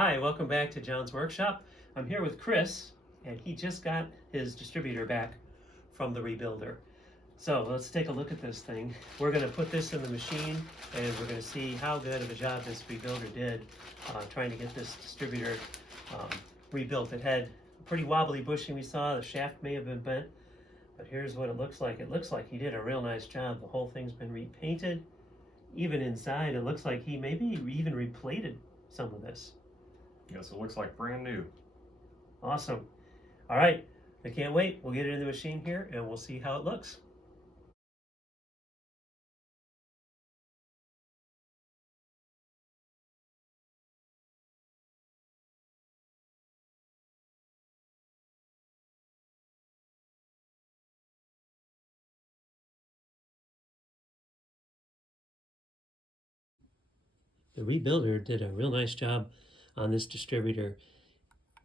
Hi, welcome back to John's Workshop. I'm here with Chris, and he just got his distributor back from the rebuilder. So let's take a look at this thing. We're going to put this in the machine, and we're going to see how good of a job this rebuilder did trying to get this distributor rebuilt. It had a pretty wobbly bushing we saw. The shaft may have been bent, but here's what it looks like. It looks like he did a real nice job. The whole thing's been repainted. Even inside, it looks like he maybe even replated some of this. Yes, it looks like brand new. Awesome. All right, I can't wait. We'll get it in the machine here and we'll see how it looks. The rebuilder did a real nice job on this distributor.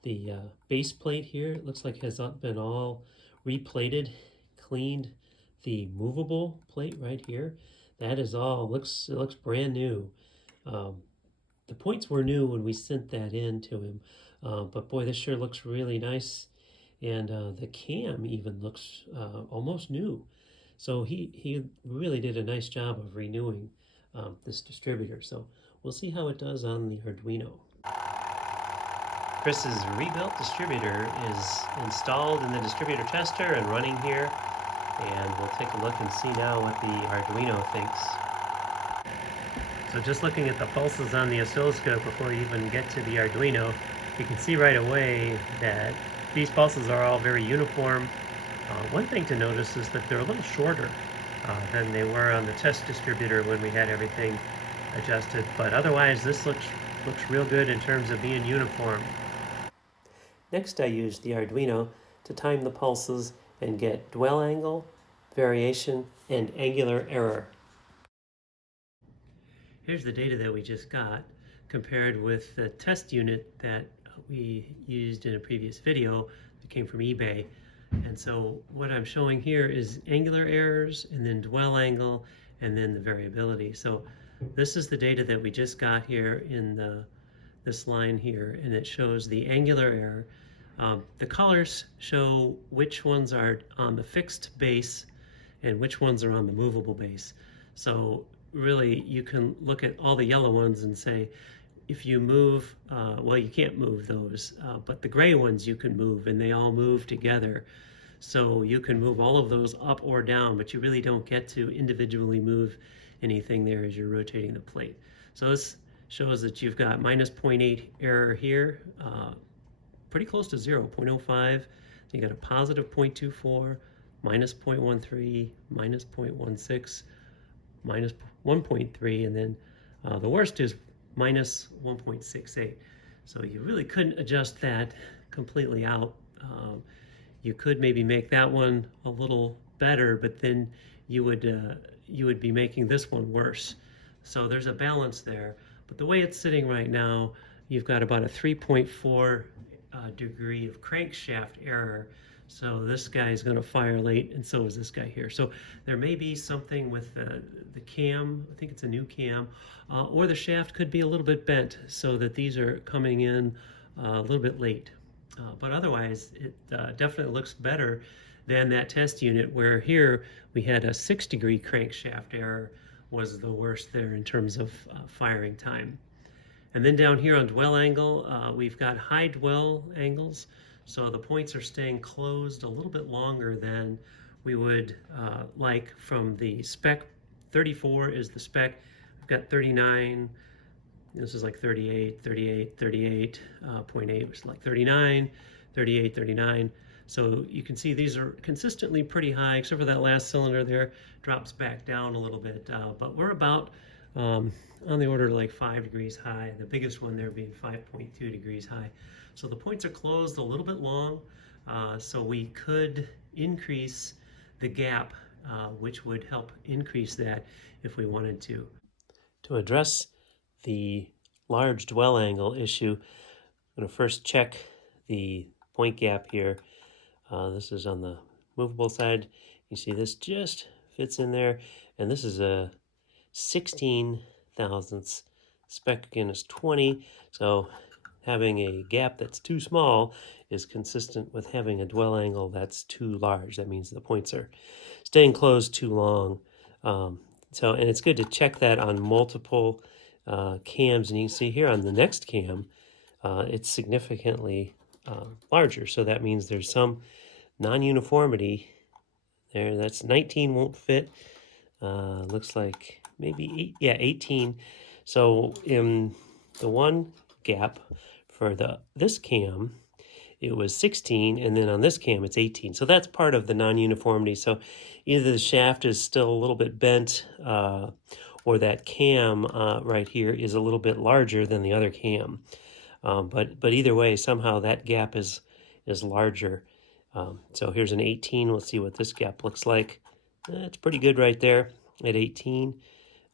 The base plate here, it looks like has been all replated, cleaned. The movable plate right here, that is all, it looks brand new. The points were new when we sent that in to him, but boy, this sure looks really nice. And the cam even looks almost new. So he really did a nice job of renewing this distributor. So we'll see how it does on the Arduino. Chris's rebuilt distributor is installed in the distributor tester and running here. And we'll take a look and see now what the Arduino thinks. So just looking at the pulses on the oscilloscope before you even get to the Arduino, you can see right away that these pulses are all very uniform. One thing to notice is that they're a little shorter than they were on the test distributor when we had everything adjusted, but otherwise this looks real good in terms of being uniform. Next, I used the Arduino to time the pulses and get dwell angle, variation, and angular error. Here's the data that we just got compared with the test unit that we used in a previous video that came from eBay. And so what I'm showing here is angular errors and then dwell angle and then the variability. So this is the data that we just got here in this line here, and it shows the angular error. The colors show which ones are on the fixed base and which ones are on the movable base. So really you can look at all the yellow ones and say, if you move, well, you can't move those, but the gray ones you can move, and they all move together. So you can move all of those up or down, but you really don't get to individually move anything there as you're rotating the plate. So this shows that you've got minus 0.8 error here, pretty close to 0, 0.05. You got a positive 0.24, minus 0.13, minus 0.16, minus 1.3, and then the worst is minus 1.68. So you really couldn't adjust that completely out. You could maybe make that one a little better, but then you would be making this one worse. So there's a balance there. But the way it's sitting right now, you've got about a 3.4 degree of crankshaft error. So this guy is going to fire late, and so is this guy here. So there may be something with the cam. I think it's a new cam, or the shaft could be a little bit bent so that these are coming in a little bit late. But otherwise, it definitely looks better than that test unit, where here we had a 6-degree crankshaft error was the worst there in terms of firing time. And then down here on dwell angle, we've got high dwell angles. So the points are staying closed a little bit longer than we would like from the spec. 34 is the spec. I've got 39. This is like 38, 38, 38.8, which is like 39, 38, 39. So you can see these are consistently pretty high, except for that last cylinder there drops back down a little bit. But we're about on the order of like 5 degrees high, the biggest one there being 5.2 degrees high. So the points are closed a little bit long, so we could increase the gap, which would help increase that if we wanted to. To address the large dwell angle issue, I'm going to first check the point gap here. This is on the movable side. You see this just fits in there, and this is a 16 thousandths. Spec again is 20, so having a gap that's too small is consistent with having a dwell angle that's too large. That means the points are staying closed too long. And it's good to check that on multiple cams. And you can see here on the next cam, it's significantly larger. So that means there's some non-uniformity there. That's 19 won't fit. Looks like maybe 18. So in the one gap for this cam, it was 16, and then on this cam it's 18. So that's part of the non-uniformity. So either the shaft is still a little bit bent, or that cam right here is a little bit larger than the other cam. But either way, somehow that gap is larger. So here's an 18. Let's see what this gap looks like. It's pretty good right there at 18.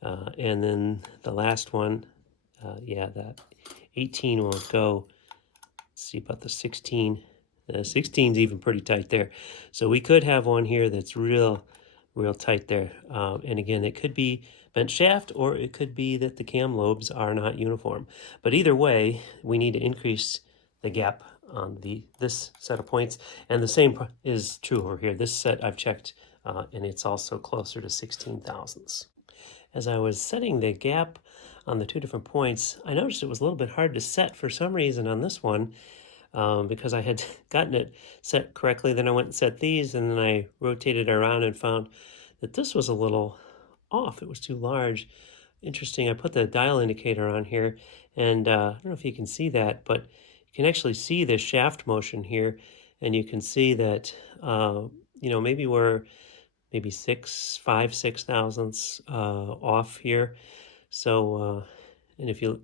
And then the last one, that 18 won't go. Let's see about the 16. 16 is even pretty tight there. So we could have one here that's real tight there. And again, it could be bent shaft, or it could be that the cam lobes are not uniform. But either way, we need to increase the gap on this set of points. And the same is true over here. This set I've checked, and it's also closer to 16 thousandths. As I was setting the gap on the two different points, I noticed it was a little bit hard to set for some reason on this one, because I had gotten it set correctly. Then I went and set these, and then I rotated around and found that this was a little off. It was too large. Interesting. I put the dial indicator on here, and I don't know if you can see that, but you can actually see the shaft motion here, and you can see that maybe we're 6 thousandths off here. So and if you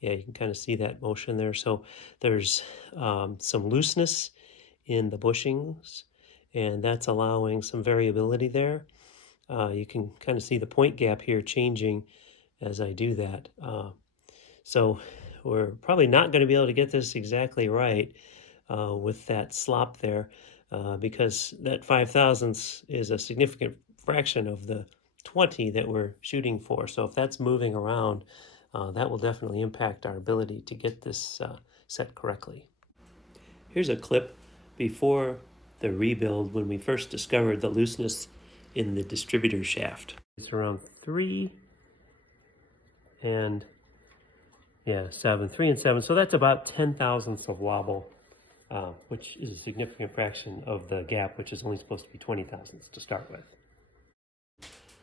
can kind of see that motion there. So there's some looseness in the bushings, and that's allowing some variability there. You can kind of see the point gap here changing as I do that. So we're probably not going to be able to get this exactly right with that slop there, because that 5 thousandths is a significant fraction of the 20 that we're shooting for. So if that's moving around, that will definitely impact our ability to get this set correctly. Here's a clip before the rebuild when we first discovered the looseness in the distributor shaft. It's around 3 and 7, 3 and 7. So that's about 10 thousandths of wobble, which is a significant fraction of the gap, which is only supposed to be 20 thousandths to start with.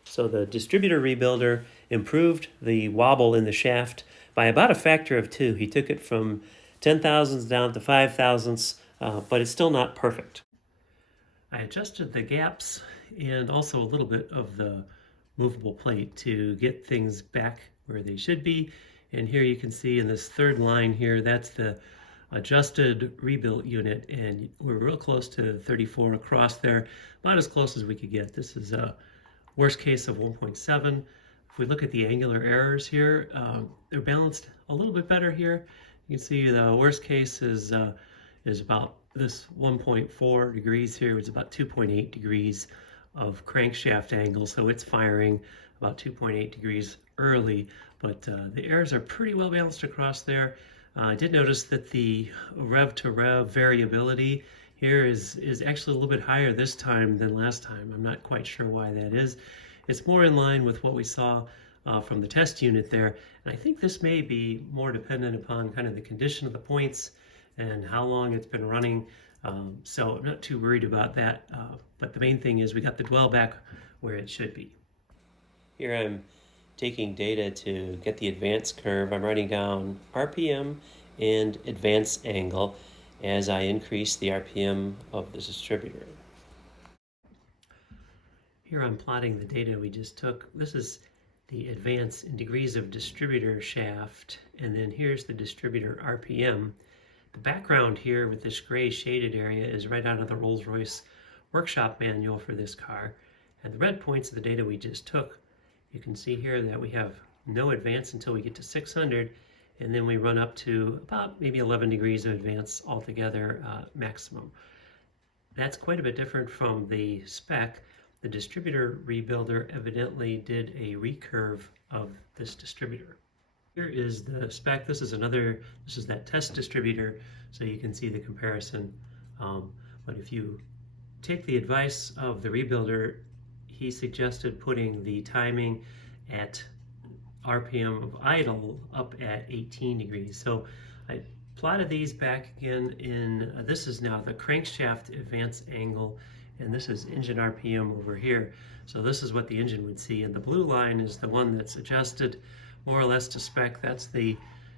So the distributor rebuilder improved the wobble in the shaft by about a factor of 2. He took it from 10 thousandths down to 5 thousandths, but it's still not perfect. I adjusted the gaps and also a little bit of the movable plate to get things back where they should be. And here you can see in this third line here, that's the adjusted rebuilt unit, and we're real close to 34 across there, about as close as we could get. This is a worst case of 1.7. If we look at the angular errors here, they're balanced a little bit better here. You can see the worst case is about this 1.4 degrees here. It's about 2.8 degrees of crankshaft angle, so it's firing about 2.8 degrees early, but the errors are pretty well balanced across there. I did notice that the rev to rev variability here is actually a little bit higher this time than last time. I'm not quite sure why that is. It's more in line with what we saw from the test unit there, and I think this may be more dependent upon kind of the condition of the points and how long it's been running. So I'm not too worried about that, but the main thing is we got the dwell back where it should be. Here I'm taking data to get the advance curve. I'm writing down RPM and advance angle as I increase the RPM of the distributor. Here I'm plotting the data we just took. This is the advance in degrees of distributor shaft, and then here's the distributor RPM. The background here with this gray shaded area is right out of the Rolls-Royce workshop manual for this car, and the red points of the data we just took. You can see here that we have no advance until we get to 600, and then we run up to about maybe 11 degrees of advance altogether maximum. That's quite a bit different from the spec. The distributor rebuilder evidently did a recurve of this distributor. Here is the spec. This is that test distributor, so you can see the comparison. But if you take the advice of the rebuilder, he suggested putting the timing at RPM of idle up at 18 degrees. So I plotted these back again in, this is now the crankshaft advance angle, and this is engine RPM over here. So this is what the engine would see, and the blue line is the one that's adjusted more or less to spec. That's the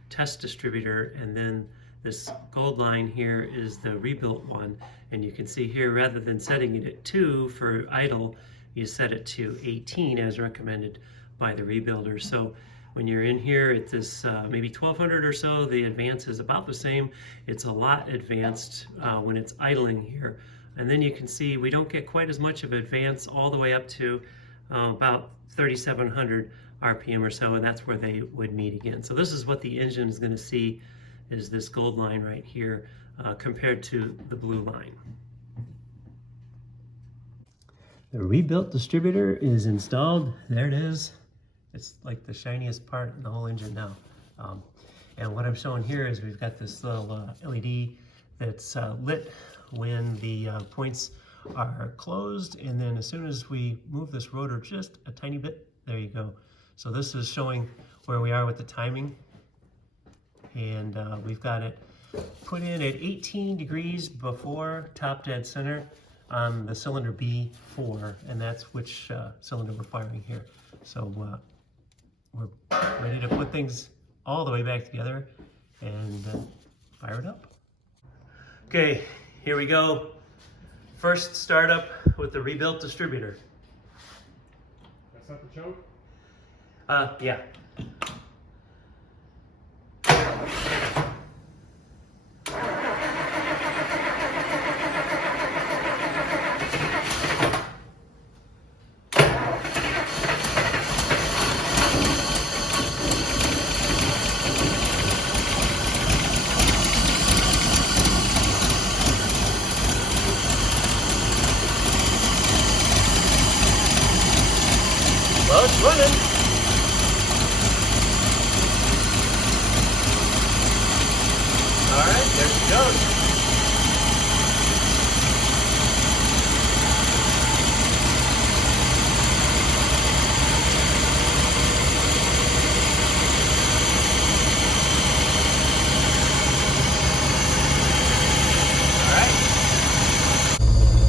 test distributor, and then this gold line here is the rebuilt one. And you can see here, rather than setting it at 2 for idle, you set it to 18 as recommended by the rebuilder. So when you're in here at this maybe 1200 or so, the advance is about the same. It's a lot advanced when it's idling here. And then you can see we don't get quite as much of advance all the way up to about 3700 RPM or so, and that's where they would meet again. So this is what the engine is going to see, is this gold line right here compared to the blue line. The rebuilt distributor is installed. There it is. It's like the shiniest part in the whole engine now. And what I'm showing here is we've got this little LED that's lit when the points are closed, and then as soon as we move this rotor just a tiny bit, there you go. So this is showing where we are with the timing, and we've got it put in at 18 degrees before top dead center on the cylinder B4, and that's which cylinder we're firing here. So we're ready to put things all the way back together and fire it up. Okay, here we go. First startup with the rebuilt distributor. That's not the choke? Yeah. Well, it's running. All right, there she goes. All right.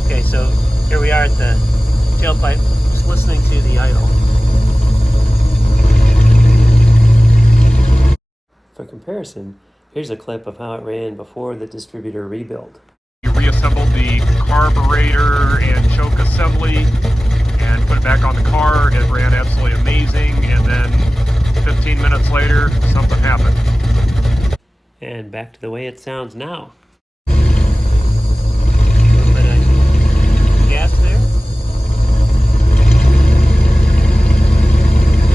Okay, so here we are at the tailpipe, just listening to the idle. For comparison, here's a clip of how it ran before the distributor rebuild. You reassembled the carburetor and choke assembly and put it back on the car. It ran absolutely amazing, and then 15 minutes later, something happened. And back to the way it sounds now. A little bit of gas there.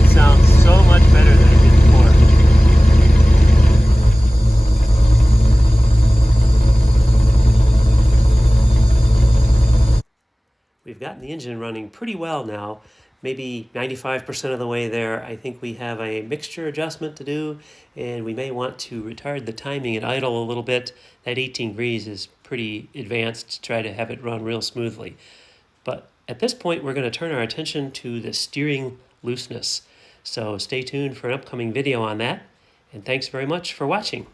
It sounds so much better than it did before. We've gotten the engine running pretty well now, maybe 95% of the way there. I think we have a mixture adjustment to do, and we may want to retard the timing at idle a little bit. That 18 degrees is pretty advanced to try to have it run real smoothly. But at this point, we're going to turn our attention to the steering looseness. So stay tuned for an upcoming video on that, and thanks very much for watching.